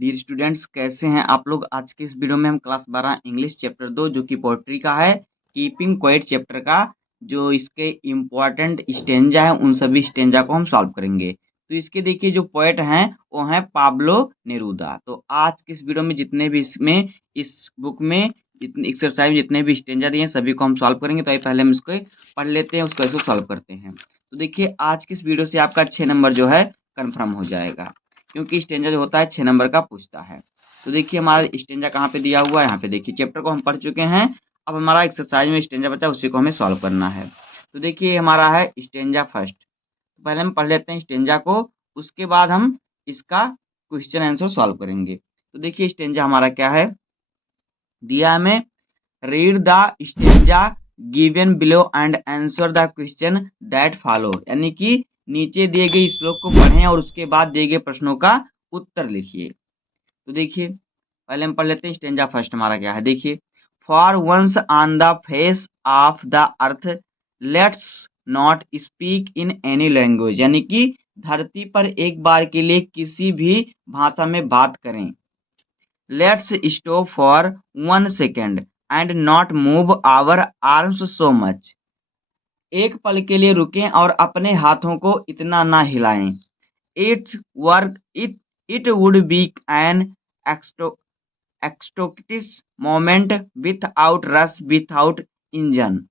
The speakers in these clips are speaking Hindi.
डियर स्टूडेंट्स, कैसे हैं आप लोग। आज के इस वीडियो में हम क्लास 12 इंग्लिश चैप्टर 2 जो कि पोएट्री का है, कीपिंग क्वाइट चैप्टर का जो इसके इम्पोर्टेंट स्टेंजा है उन सभी स्टेंजा को हम सॉल्व करेंगे। तो इसके देखिए जो पोएट हैं वो हैं पाब्लो नेरूदा। तो आज के इस वीडियो में जितने भी इसमें इस बुक में जितने एक्सरसाइज जितने भी स्टेंजा दिए हैं सभी को हम सॉल्व करेंगे। तो आइए पहले हम इसको पढ़ लेते हैं, उसको ऐसे सॉल्व करते हैं। तो देखिए आज की इस वीडियो से आपका 6 नंबर जो है कन्फर्म हो जाएगा, क्योंकि स्टेंजा जो होता है 6 नंबर का पूछता है। तो देखिए हमारा स्टेंजा कहाँ पे दिया हुआ है, यहाँ पे देखिए चैप्टर को हम पढ़ चुके हैं। अब हमारा एक्सरसाइज में स्टेंजा बचा है, उसी को हमें सॉल्व करना है। तो देखिए हमारा है स्टेंजा फर्स्ट। तो पहले हम पढ़ लेते हैं स्टेंजा को, उसके बाद हम इसका क्वेश्चन आंसर सॉल्व करेंगे। तो देखिए स्टेंजा हमारा क्या है दिया हमें, read the stanza given below and answer the question that follow, यानी कि नीचे दिए गए श्लोक को पढ़ें और उसके बाद दिए गए प्रश्नों का उत्तर लिखिए। तो देखिए पहले हम पढ़ लेते हैं स्टेंजा फर्स्ट हमारा क्या है। देखिए, for once on the face of the earth let's not speak in any language, यानी कि धरती पर एक बार के लिए किसी भी भाषा में बात करें। Let's stop for 1 second and not move our arms so much, एक पल के लिए रुकें और अपने हाथों को इतना ना हिलाएं। It's work it would be an ecstatic moment without rush without engine,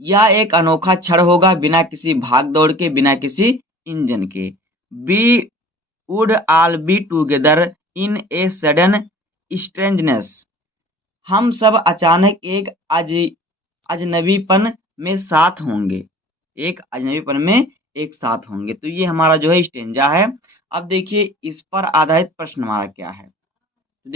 यह एक अनोखा क्षण होगा बिना किसी भाग दौड़ के, बिना किसी इंजन के। We would all be together in a sudden strangeness, हम सब अचानक एक अजनबीपन में साथ होंगे, एक अजनबीपन में एक साथ होंगे। तो ये हमारा जो है स्टेंजा है। अब देखिए इस पर आधारित प्रश्न हमारा क्या है। तो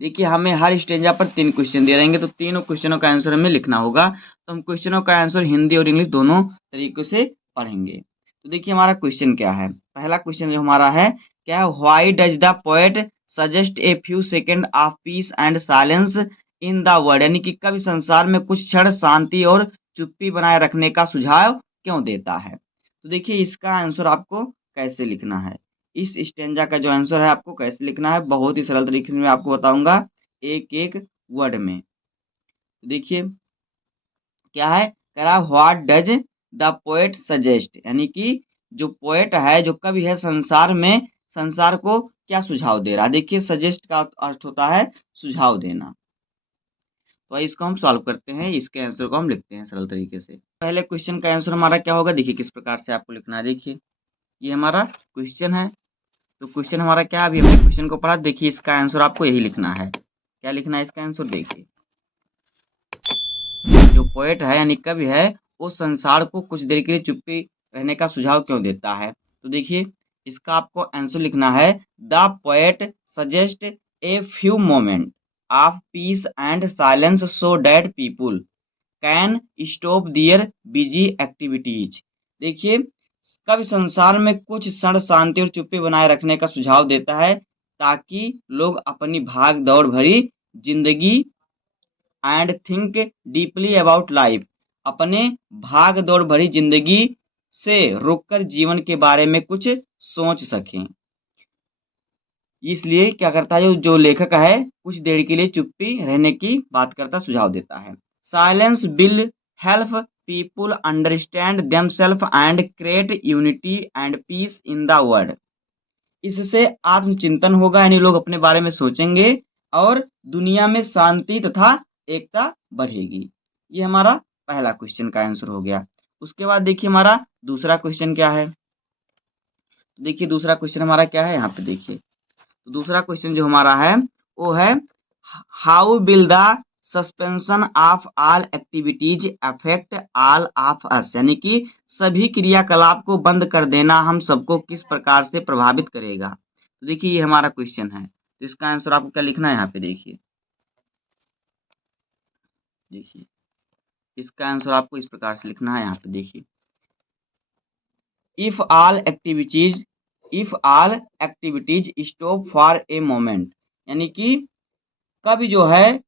देखिए हमें हर स्टेंजा पर 3 क्वेश्चन दे रहेंगे, तो तीनों क्वेश्चनों का आंसर हमें लिखना होगा। तो हम क्वेश्चनों का आंसर हिंदी और इंग्लिश दोनों तरीकों से पढ़ेंगे। तो देखिए हमारा क्वेश्चन क्या है। पहला क्वेश्चन जो हमारा है क्या है, why does the poet suggest a few second of peace and silence in the world, यानी कि कवि संसार में कुछ क्षण शांति और चुप्पी बनाए रखने का सुझाव क्यों देता है। तो देखिए इसका आंसर आपको कैसे लिखना है, इस स्टेंजा का जो आंसर है आपको कैसे लिखना है, बहुत ही सरल तरीके से मैं आपको बताऊंगा एक एक वर्ड में। देखिए क्या है, कह रहा what does the poet suggest, यानी कि जो पोएट है जो कवि है संसार को क्या सुझाव दे रहा है। देखिए सजेस्ट का अर्थ होता है सुझाव देना। तो इसको हम सॉल्व करते हैं, इसके आंसर को हम लिखते हैं सरल तरीके से। पहले क्वेश्चन का आंसर हमारा क्या होगा, देखिए किस प्रकार से आपको लिखना है। देखिए ये हमारा क्वेश्चन है, तो क्वेश्चन हमारा क्या है, अभी हमने क्वेश्चन को पढ़ा। देखिए इसका आंसर आपको यही लिखना है। क्या लिखना है इसका आंसर, देखिए जो पोएट है यानी कवि है वो संसार को कुछ देर के लिए चुप्पी रहने का सुझाव क्यों देता है। तो देखिए इसका आपको आंसर लिखना है, the poet suggest a few moment of peace and silence so that people can stop their busy activities. देखिए कवि संसार में कुछ क्षण शांति और चुप्पी बनाए रखने का सुझाव देता है ताकि लोग अपनी भाग दौड़ भरी जिंदगी and think deeply about life, अपने भाग दौड़ भरी जिंदगी से रुककर जीवन के बारे में कुछ सोच सकें। इसलिए क्या करता है जो लेखक है कुछ देर के लिए चुप्पी रहने की बात करता, सुझाव देता है। Silence will help people understand themselves and create unity and peace in the world, इससे आत्मचिंतन होगा, यानी लोग अपने बारे में सोचेंगे और दुनिया में शांति तथा एकता बढ़ेगी। ये हमारा पहला क्वेश्चन का आंसर हो गया। उसके बाद देखिए हमारा दूसरा क्वेश्चन क्या है। देखिए दूसरा क्वेश्चन हमारा क्या है, यहाँ पे देखिए तो दूसरा क्वेश्चन जो हमारा है वो है, how will the suspension of all activities affect all of us, यानी कि सभी क्रियाकलाप को बंद कर देना हम सबको किस प्रकार से प्रभावित करेगा। तो देखिए ये हमारा क्वेश्चन है, तो इसका आंसर आपको क्या लिखना है यहाँ पे देखिए। देखिए इसका आंसर आपको इस प्रकार से लिखना है, यहाँ पे देखिए, if all activities stop for a moment, यानी कि कभी जो है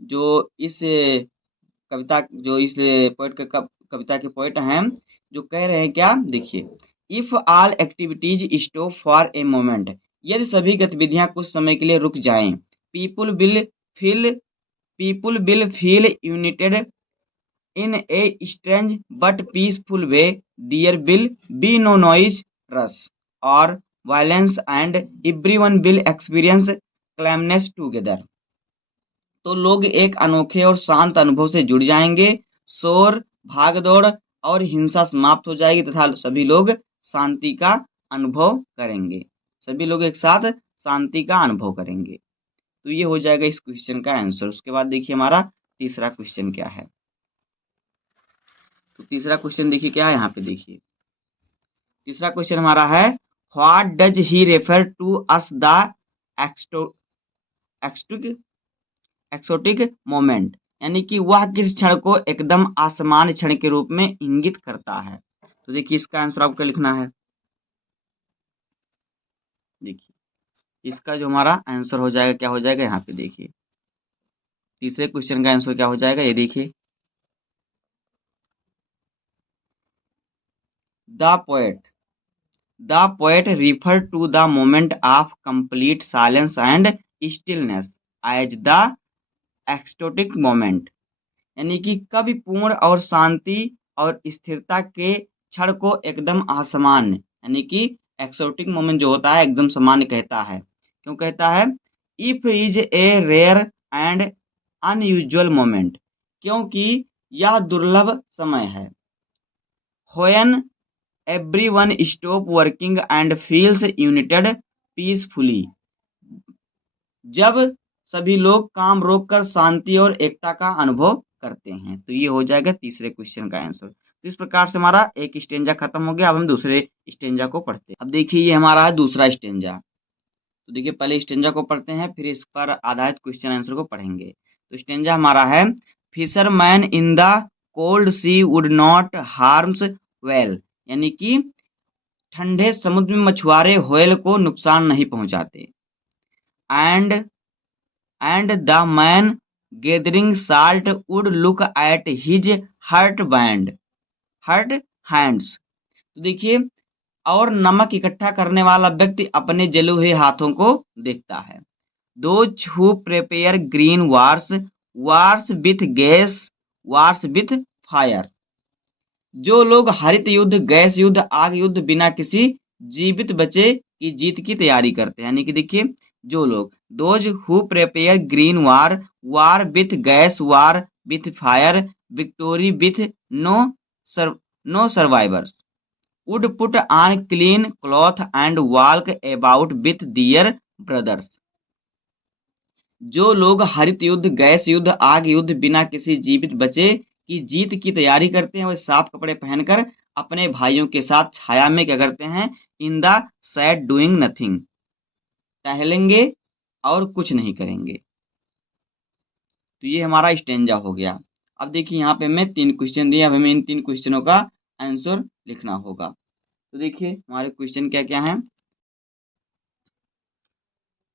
जो इस कविता जो इस पोएट के कविता के पोएट हैं जो कह रहे हैं क्या, देखिए if all activities stop for a moment, यदि सभी गतिविधियां कुछ समय के लिए रुक जाएं, people will feel people will feel united in a strange but peaceful way, there will be no noise, rush और violence and everyone will experience calmness together. तो लोग एक अनोखे और शांत अनुभव से जुड़ जाएंगे, शोर, भागदौड़ और हिंसा समाप्त हो जाएगी तथा सभी लोग शांति का अनुभव करेंगे। सभी लोग एक साथ शांति का अनुभव करेंगे। तो ये हो जाएगा इस क्वेश्चन का आंसर। उसके बाद देखिए हमारा तीसरा क्वेश्चन क्या है। तो तीसरा क्वेश्चन देखिए क्या है, यहाँ पे देखिए तीसरा क्वेश्चन हमारा है, what does he refer to us the exotic moment, यानी कि वह किस क्षण को एकदम आसमान क्षण के रूप में इंगित करता है। तो देखिए इसका आंसर आपको लिखना है। देखिए इसका जो हमारा आंसर हो जाएगा क्या हो जाएगा, यहाँ पे देखिए तीसरे क्वेश्चन का आंसर क्या हो जाएगा, ये देखिए the poet refer to the moment of complete silence and stillness as the ecstatic moment, यानी कि कवि पूर्ण और शांति और स्थिरता के क्षण को एकदम असामान्य यानी कि एक्सोटिक मोमेंट जो होता है एकदम सामान्य कहता है। क्यों कहता है? If is a rare and unusual moment, क्योंकि यह दुर्लभ समय है। When everyone stop working and feels united peacefully, जब सभी लोग काम रोककर शांति और एकता का अनुभव करते हैं। तो ये हो जाएगा तीसरे क्वेश्चन का आंसर। तो इस प्रकार से हमारा एक स्टेंजा खत्म हो गया। अब हम दूसरे स्टेंजा को पढ़ते हैं। अब देखिए ये हमारा है दूसरा स्टेंजा। तो देखिए पहले स्टेंजा को पढ़ते हैं, फिर इस पर आधारित क्वेश्चन आंसर को पढ़ेंगे। तो स्टेंजा हमारा है, fisherman in the cold sea would not harms whale, यानी कि ठंडे समुद्र में मछुआरे व्हेल को नुकसान नहीं पहुंचाते। And the man gathering salt would look at his hurt hands. तो देखिए और नमक इकट्ठा करने वाला व्यक्ति अपने जले हुए हाथों को देखता है। Those who prepare green wars with gas wars with fire, जो लोग हरित युद्ध, गैस युद्ध, आग युद्ध बिना किसी जीवित बचे की जीत की तैयारी करते हैं। यानी कि देखिए जो लोग, those who prepare green war with gas war with fire, victory with no survivors, would put on clean cloth and walk about with their brothers, जो लोग हरित युद्ध, गैस युद्ध, आग युद्ध बिना किसी जीवित बचे की जीत की तैयारी करते हैं, वह साफ कपड़े पहनकर अपने भाइयों के साथ छाया में क्या करते हैं, in the sad doing nothing, टहलेंगे और कुछ नहीं करेंगे। तो ये हमारा स्टेंजा हो गया। अब देखिए यहाँ पे मैं 3 क्वेश्चन दिए, अब हमें इन 3 क्वेश्चनों का आंसर लिखना होगा। तो देखिए हमारे क्वेश्चन क्या क्या हैं।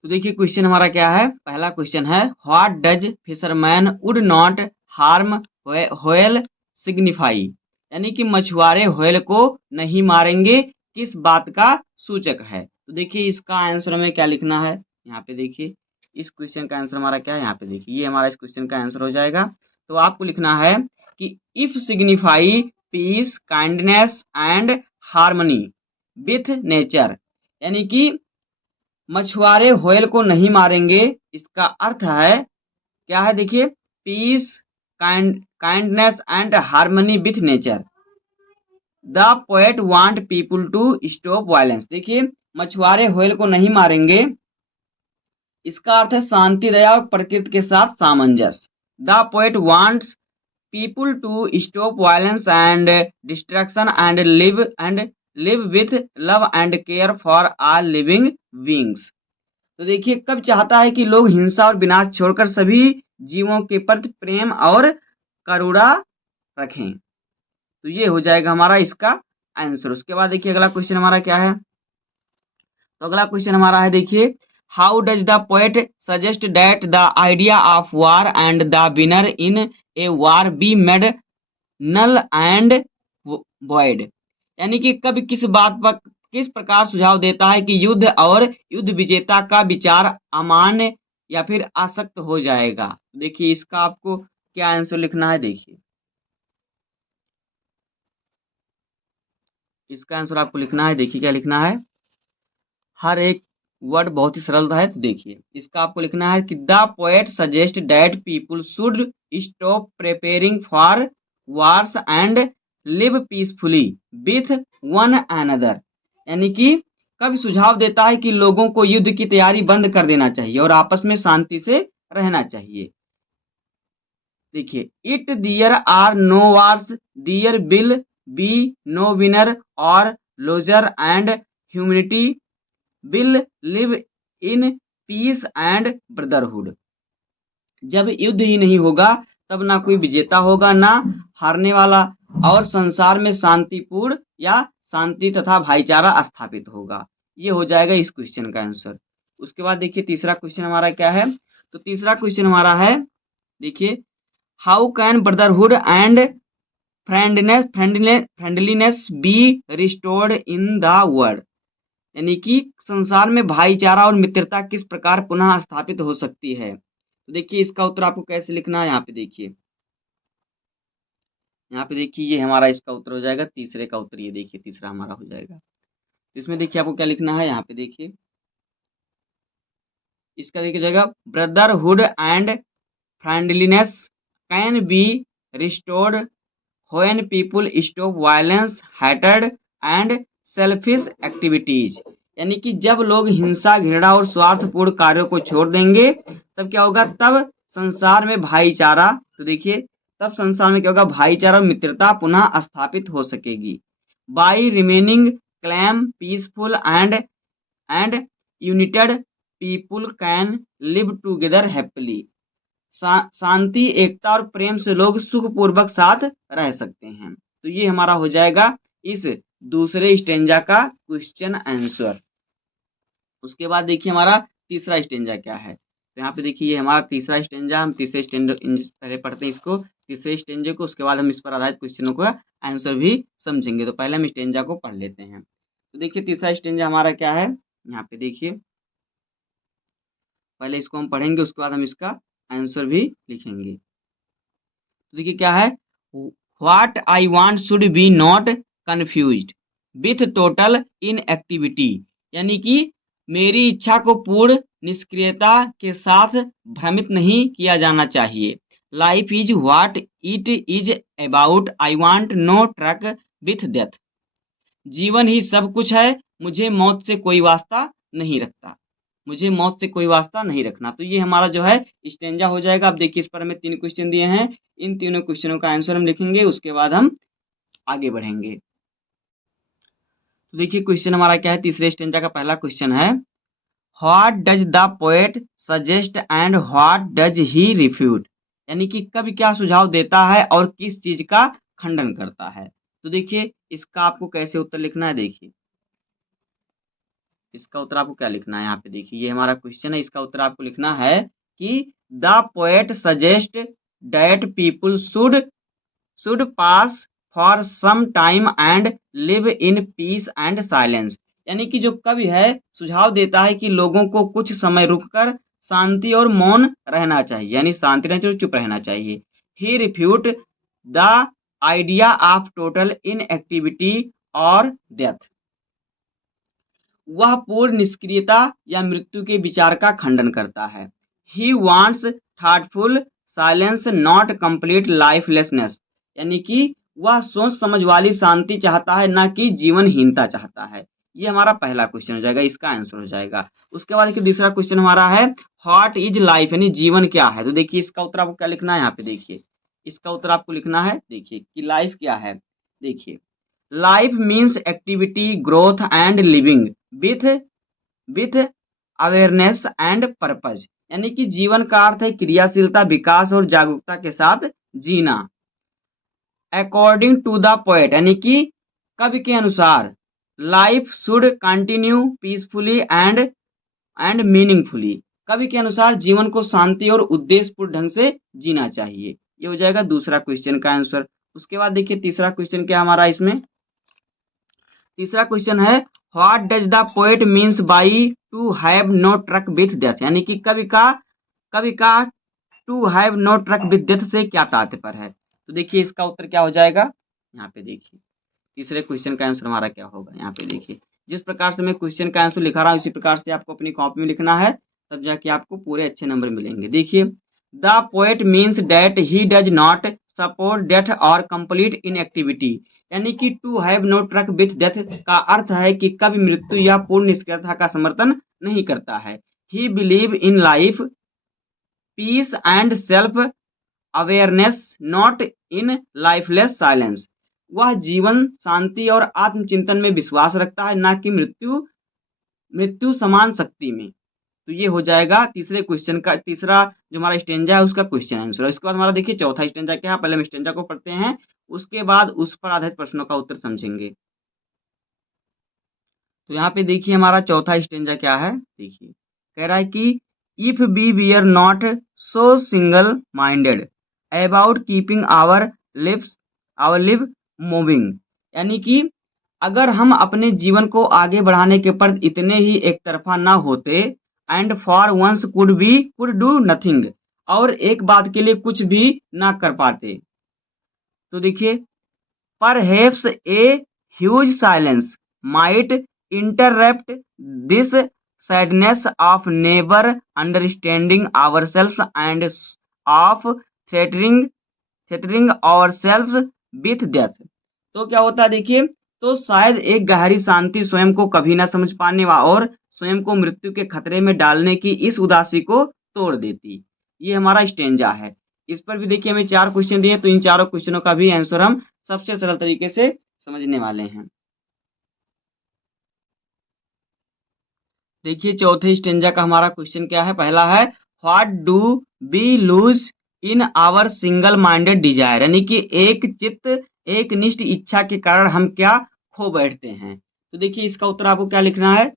तो देखिए क्वेश्चन हमारा क्या है। पहला क्वेश्चन है, what does fisherman would not harm whale signify, यानी कि मछुआरे व्हेल को नहीं मारेंगे किस बात का सूचक है। तो देखिए इसका आंसर हमें क्या लिखना है, यहाँ पे देखिए इस क्वेश्चन का आंसर हमारा क्या है, यहाँ पे देखिए ये हमारा इस क्वेश्चन का आंसर हो जाएगा। तो आपको लिखना है कि if signify peace, kindness and harmony with nature, यानी कि मछुआरे व्हेल को नहीं मारेंगे, इसका अर्थ है क्या है, देखिए peace, kindness and harmony with nature. The poet want people to stop violence, देखिए मछुआरे व्हेल को नहीं मारेंगे, इसका अर्थ है शांति, दया और प्रकृति के साथ सामंजस्य। The poet wants people to stop violence and destruction and live with love and care for all living beings. तो देखिए कब चाहता है कि लोग हिंसा और विनाश छोड़कर सभी जीवों के प्रति प्रेम और करुणा रखें। तो ये हो जाएगा हमारा इसका आंसर। उसके बाद देखिए अगला क्वेश्चन हमारा क्या है। तो अगला क्वेश्चन हमारा है, देखिए how does the poet suggest that the idea of war and the winner in a war be made null and void, यानी कि कवि किस बात पर किस प्रकार सुझाव देता है कि युद्ध और युद्ध विजेता का विचार अमान्य या फिर आसक्त हो जाएगा। देखिए इसका आपको क्या आंसर लिखना है, देखिए इसका आंसर आपको लिखना है, देखिए क्या लिखना है। हर एक वर्ड बहुत ही सरल है, तो देखिए इसका आपको लिखना है कि the poet suggest that people should stop preparing for wars and live peacefully with one another. यानी कि कवि सुझाव देता है कि लोगों को युद्ध की तैयारी बंद कर देना चाहिए और आपस में शांति से रहना चाहिए। देखिए it there are no wars, there will be no winner और loser and humanity will live in peace and brotherhood. जब युद्ध ही नहीं होगा तब ना कोई विजेता होगा ना हारने वाला, और संसार में शांतिपूर्ण या शांति तथा भाईचारा स्थापित होगा। ये हो जाएगा इस क्वेश्चन का आंसर। उसके बाद देखिए तीसरा क्वेश्चन हमारा क्या है, तो तीसरा क्वेश्चन हमारा है, देखिए how can brotherhood and friendliness be restored in the world. यानी कि संसार में भाईचारा और मित्रता किस प्रकार पुनः स्थापित हो सकती है। तो देखिए इसका उत्तर आपको कैसे लिखना है, यहाँ पे देखिए, यहाँ पे देखिए ये हमारा इसका उत्तर हो जाएगा, तीसरे का उत्तर ये देखिए तीसरा हमारा हो जाएगा। तो इसमें देखिए आपको क्या लिखना है, यहाँ पे देखिए इसका देखिए जाएगा brotherhood and friendliness can be restored when people stop violence, hatred and selfish activities। यानी कि जब लोग हिंसा, घृणा और स्वार्थपूर्ण कार्यों को छोड़ देंगे तब क्या होगा, तब संसार में भाईचारा, तो देखिए तब संसार में क्या होगा, भाईचारा और मित्रता पुनः स्थापित हो सकेगी। By remaining calm peaceful and united people can live together happily. शांति, एकता और प्रेम से लोग सुखपूर्वक साथ रह सकते हैं। तो ये हमारा हो जाएगा इस दूसरे स्टेंजा का क्वेश्चन आंसर। उसके बाद देखिए हमारा तीसरा स्टेंजा क्या है, तो यहाँ पे देखिए ये हमारा तीसरा स्टेंजा, हम तीसरे स्टेंजा पहले पढ़ते हैं इसको, तीसरे स्टेंजे को, उसके बाद हम इस पर आधारित क्वेश्चनों का आंसर भी समझेंगे। तो पहले हम स्टेंजा को पढ़ लेते हैं। तो देखिए तीसरा स्टेंजा हमारा क्या है, यहाँ पे देखिए पहले इसको हम पढ़ेंगे, उसके बाद हम इसका आंसर भी लिखेंगे। तो देखिए क्या है, what I want should be not confused with total inactivity. यानी कि मेरी इच्छा को पूर्ण निष्क्रियता के साथ भ्रमित नहीं किया जाना चाहिए। Life is what it is about, I want no truck with death. जीवन ही सब कुछ है, मुझे मौत से कोई वास्ता नहीं रखता, मुझे मौत से कोई वास्ता नहीं रखना। तो ये हमारा जो है स्टेंजा हो जाएगा। अब देखिए इस पर हमें 3 क्वेश्चन दिए हैं, इन तीनों क्वेश्चनों का आंसर हम लिखेंगे, उसके बाद हम आगे बढ़ेंगे। तो देखिए क्वेश्चन हमारा क्या है, तीसरे स्टेंजा का पहला क्वेश्चन है, what does the poet suggest and what does he refute. यानी कि कवि क्या सुझाव देता है और किस चीज का खंडन करता है। तो देखिए इसका आपको कैसे उत्तर लिखना है, देखिए इसका उत्तर आपको क्या लिखना है, यहाँ पे देखिए ये हमारा क्वेश्चन है, इसका उत्तर आपको लिखना है कि the poet suggest that people should pass for some time and live in peace and silence. यानी कि जो कवि है सुझाव देता है कि लोगों को कुछ समय रुककर शांति और मौन रहना चाहिए, यानी शांति रहना चाहिए, चुप रहना चाहिए। He refute the idea of total inactivity और डेथ। वह पूर्ण निष्क्रियता या मृत्यु के विचार का खंडन करता है। He wants thoughtful silence not complete lifelessness. यानी कि वह सोच समझ वाली शांति चाहता है, ना कि जीवनहीनता चाहता है। ये हमारा पहला क्वेश्चन हो जाएगा, इसका आंसर हो जाएगा। उसके बाद दूसरा क्वेश्चन हमारा है, व्हाट इज लाइफ, यानी जीवन क्या है। तो देखिए इसका उत्तर आपको क्या लिखना है, यहाँ पे देखिए इसका उत्तर आपको लिखना है, देखिए कि लाइफ क्या है। देखिए life means activity, growth and living with awareness and purpose. यानी कि जीवन का अर्थ है क्रियाशीलता, विकास और जागरूकता के साथ जीना। अकॉर्डिंग टू द पोएट, यानी कि कवि के अनुसार life should continue peacefully and meaningfully. कवि के अनुसार जीवन को शांति और उद्देश्यपूर्ण ढंग से जीना चाहिए। ये हो जाएगा दूसरा क्वेश्चन का आंसर। उसके बाद देखिए तीसरा क्वेश्चन क्या हमारा इसमें, तीसरा क्वेश्चन है what does the poet means by to have no truck with death, यानी कि कवि का to have no truck with death से क्या तात्पर्य है। तो देखिए इसका उत्तर क्या हो जाएगा, यहाँ पे देखिए तीसरे क्वेश्चन का आंसर हमारा क्या होगा। यहाँ पे देखिए जिस प्रकार से मैं क्वेश्चन का आंसर लिखा रहा हूँ इसी प्रकार से आपको अपनी कॉपी में लिखना है, तब जाके आपको पूरे अच्छे नंबर मिलेंगे। देखिए the poet means that he does not support death और कंप्लीट इनएक्टिविटी, यानी कि to have no truck with death का अर्थ है कि कभी मृत्यु या पूर्ण निष्क्रियता का समर्थन नहीं करता है। He believe in life peace and self awareness not in lifeless silence, वह जीवन शांति और आत्मचिंतन में विश्वास रखता है, ना कि मृत्यु समान शक्ति में। तो ये हो जाएगा तीसरे क्वेश्चन का, तीसरा जो हमारा स्टेंजा है उसका क्वेश्चन आंसर। इसके बाद हमारा देखिए चौथा स्टेंजा क्या है, पहले हम स्टेंजा को पढ़ते हैं, उसके बाद उस पर आधारित प्रश्नों का उत्तर समझेंगे। तो यहाँ पे देखिए हमारा चौथा स्टेंजा क्या है, देखिए कह रहा है कि if we were not so single minded about keeping our live moving, यानी कि अगर हम अपने जीवन को आगे बढ़ाने के प्रति इतने ही एक तरफा ना होते, and for once could do nothing, और एक बात के लिए कुछ भी ना कर पाते। तो देखिए perhaps A huge silence might interrupt this sadness of never understanding ourselves end of threatening ourselves with death. तो क्या होता है देखिए, तो शायद एक गहरी शांति स्वयं को कभी ना समझ पाने और स्वयं को मृत्यु के खतरे में डालने की इस उदासी को तोड़ देती। ये हमारा स्टेंजा है। इस पर भी देखिए हमें 4 क्वेश्चन दिए, तो इन चारों क्वेश्चनों का भी आंसर हम सबसे सरल तरीके से समझने वाले हैं। देखिए चौथे स्टेंजा का हमारा क्वेश्चन क्या है, पहला है what do we lose in our single minded desire, यानी कि एक चित्त एक निष्ठ इच्छा के कारण हम क्या खो बैठते हैं। तो देखिए इसका उत्तर आपको क्या लिखना है,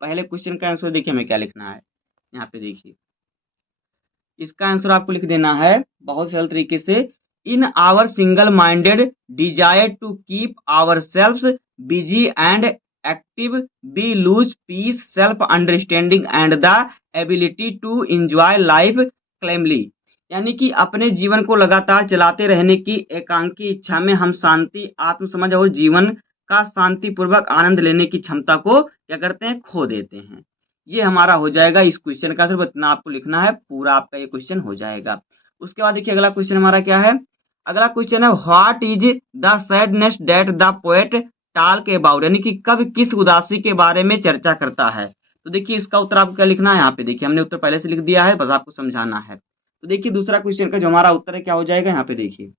पहले क्वेश्चन का आंसर देखिए हमें क्या लिखना है। यहाँ पे देखिए इसका आंसर आपको लिख देना है बहुत सरल तरीके से, in our single minded desire to keep our selves busy and active we lose peace self understanding and the ability to enjoy life calmly, यानी कि अपने जीवन को लगातार चलाते रहने की एकांकी इच्छा में हम शांति आत्मसमझ और जीवन का शांतिपूर्वक आनंद लेने की क्षमता को क्या करते हैं, खो देते हैं। ये हमारा हो जाएगा इस क्वेश्चन का, सिर्फ इतना आपको लिखना है, पूरा आपका ये क्वेश्चन हो जाएगा। उसके बाद देखिए अगला क्वेश्चन हमारा क्या है, अगला क्वेश्चन है what is the sadness that the poet talk about, यानी कि कवि किस उदासी के बारे में चर्चा करता है। तो देखिए इसका उत्तर आपको क्या लिखना है, यहाँ पे देखिए हमने उत्तर पहले से लिख दिया है, बस आपको समझाना है। तो देखिए दूसरा क्वेश्चन का जो हमारा उत्तर है क्या हो जाएगा, यहाँ पे देखिए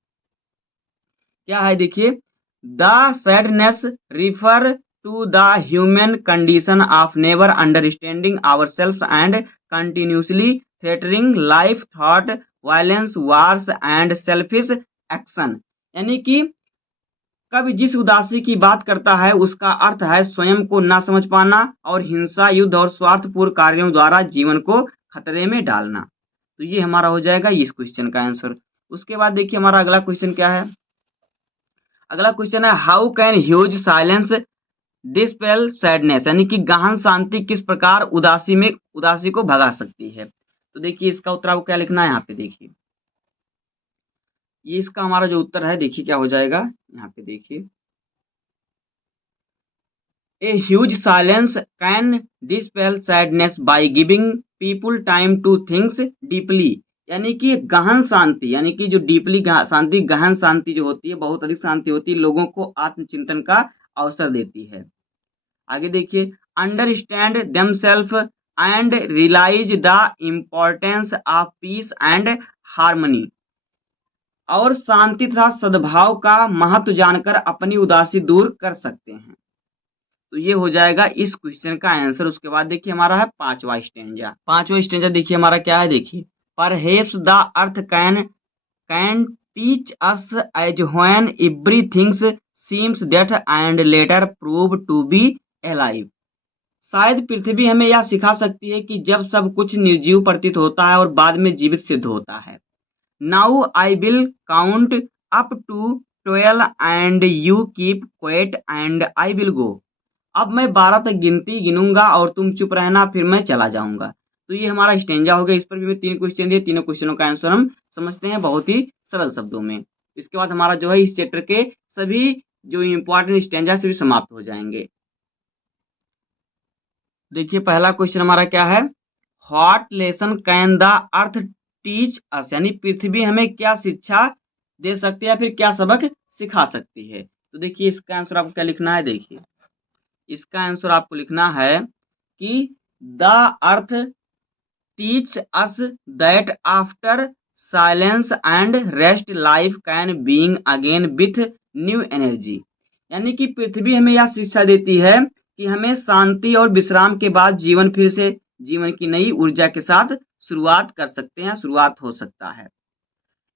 क्या है, देखिए the sadness refer to the human condition of never understanding ourselves and continuously threatening life thought violence wars and selfish action, यानी कि कवि जिस उदासी की बात करता है उसका अर्थ है स्वयं को ना समझ पाना और हिंसा युद्ध और स्वार्थपूर्ण कार्यों द्वारा जीवन को खतरे में डालना। तो ये हमारा हो जाएगा इस क्वेश्चन का आंसर। उसके बाद देखिए हमारा अगला क्वेश्चन क्या है, अगला क्वेश्चन है how can huge silence dispel sadness, यानी कि गहन शांति किस प्रकार उदासी को भगा सकती है। तो देखिए इसका उत्तर आपको क्या लिखना है, यहाँ पे देखिए ये इसका हमारा जो उत्तर है देखिए क्या हो जाएगा, यहाँ पे देखिए a huge silence can dispel sadness by giving people time to thinks deeply, यानी कि गहन शांति, यानी कि जो डीपली शांति गहन शांति जो होती है, बहुत अधिक शांति होती है, लोगों को आत्मचिंतन का अवसर देती है। आगे देखिए understand themselves and realise the importance of peace and harmony, और शांति तथा सद्भाव का महत्व जानकर अपनी उदासी दूर कर सकते हैं। तो ये हो जाएगा इस क्वेश्चन का आंसर। उसके बाद देखिए हमारा है पांचवा स्टेंजा देखिए हमारा क्या है, देखिए perhaps the earth can teach us as when everything seems death and later prove to be alive, शायद पृथ्वी हमें यह सिखा सकती है कि जब सब कुछ निर्जीव प्रतीत होता है और बाद में जीवित सिद्ध होता है। Now I will count up to 12 and you keep quiet and I will go. अब मैं 12 तक गिनती गिनूंगा और तुम चुप रहना, फिर मैं चला जाऊंगा। तो ये हमारा स्टेंजा हो गया। इस पर भी मैं 3 क्वेश्चन दिए, तीनों क्वेश्चनों का आंसर हम समझते हैं बहुत ही सरल शब्दों में। इसके बाद हमारा जो है इस चैप्टर के सभी जो इंपॉर्टेंट स्टेंजा से भी समाप्त हो जाएंगे। देखिए पहला क्वेश्चन हमारा क्या है, what lesson can the earth teach us, यानी पृथ्वी हमें क्या शिक्षा दे सकती है या फिर क्या सबक सिखा सकती है। तो देखिए इसका आंसर आपको क्या लिखना है, देखिए इसका आंसर आपको लिखना है कि the earth teach us that after silence and rest life can being again with new energy. यानी कि पृथ्वी हमें यह शिक्षा देती है कि हमें शांति और विश्राम के बाद जीवन फिर से जीवन की नई ऊर्जा के साथ शुरुआत कर सकते हैं, शुरुआत हो सकता है।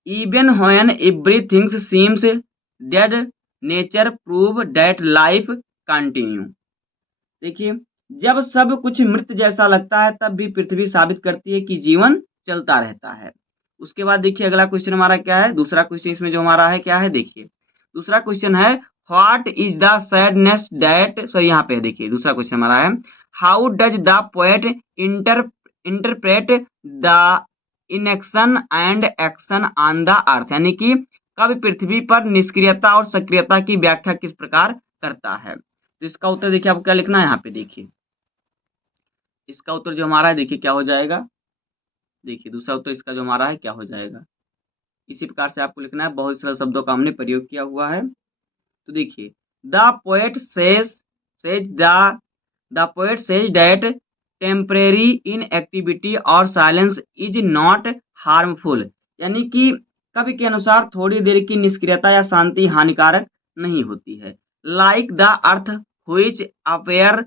Even when everything seems dead nature prove that life continue. देखिए जब सब कुछ मृत जैसा लगता है तब भी पृथ्वी साबित करती है कि जीवन चलता रहता है। उसके बाद देखिए अगला क्वेश्चन हमारा क्या है, दूसरा क्वेश्चन इसमें जो हमारा है क्या है, देखिए दूसरा क्वेश्चन है what is the sadness that, sorry यहाँ पे देखिए दूसरा क्वेश्चन हमारा है how does the poet interpret the inaction and action on the earth, यानी कि कवि पृथ्वी पर निष्क्रियता और सक्रियता की व्याख्या किस प्रकार करता है। तो इसका उत्तर देखिए आपको क्या लिखना है, यहाँ पे देखिए इसका उत्तर जो हमारा है देखिए क्या हो जाएगा, देखिए दूसरा उत्तर इसका जो हमारा है क्या हो जाएगा। इसी प्रकार से आपको लिखना है, बहुत सरल शब्दों का हमने प्रयोग किया हुआ है। तो देखिए the poet says that temporary inactivity और साइलेंस इज नॉट हार्मफुल, यानी कि कवि के अनुसार थोड़ी देर की निष्क्रियता या शांति हानिकारक नहीं होती है। Like the earth which appear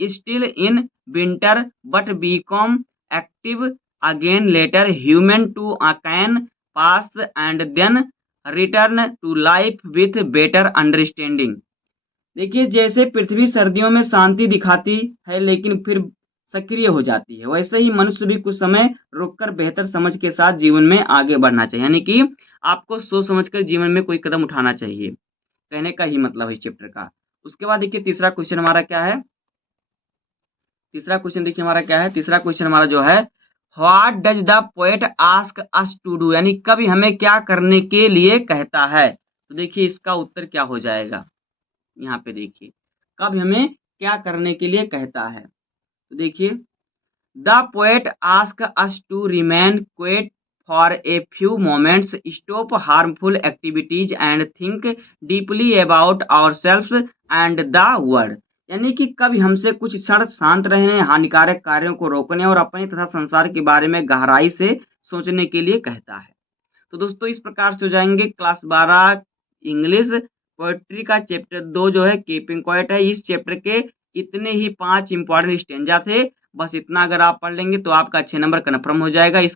still in winter but become active again later human too can pass and then return to life with better understanding. देखिए जैसे पृथ्वी सर्दियों में शांति दिखाती है लेकिन फिर सक्रिय हो जाती है, वैसे ही मनुष्य भी कुछ समय रुककर बेहतर समझ के साथ जीवन में आगे बढ़ना चाहिए, यानी कि आपको सोच समझकर जीवन में कोई कदम उठाना चाहिए, कहने का ही मतलब है इस चैप्टर का। उसके बाद देखिए तीसरा क्वेश्चन हमारा क्या है, तीसरा क्वेश्चन देखिए हमारा क्या है, तीसरा क्वेश्चन हमारा जो है what does the poet ask us to do, यानी कवि हमें क्या करने के लिए कहता है। तो देखिए इसका उत्तर क्या हो जाएगा, यहाँ पे देखिए कवि हमें क्या करने के लिए कहता है। तो देखिए the poet ask us to remain quiet for a few moments, stop harmful activities and think deeply about ourselves and the world, यानी कि कभी हमसे कुछ क्षण शांत रहने, हानिकारक कार्यों को रोकने और अपने तथा संसार के बारे में गहराई से सोचने के लिए कहता है। तो दोस्तों इस प्रकार से हो जाएंगे क्लास 12 इंग्लिश पोएट्री का चैप्टर 2 जो है कीपिंग क्वाइट है। इस चैप्टर के इतने ही 5 इंपॉर्टेंट स्टेंजा थे, बस इतना अगर आप पढ़ लेंगे तो आपका 6 नंबर कन्फर्म हो जाएगा। इस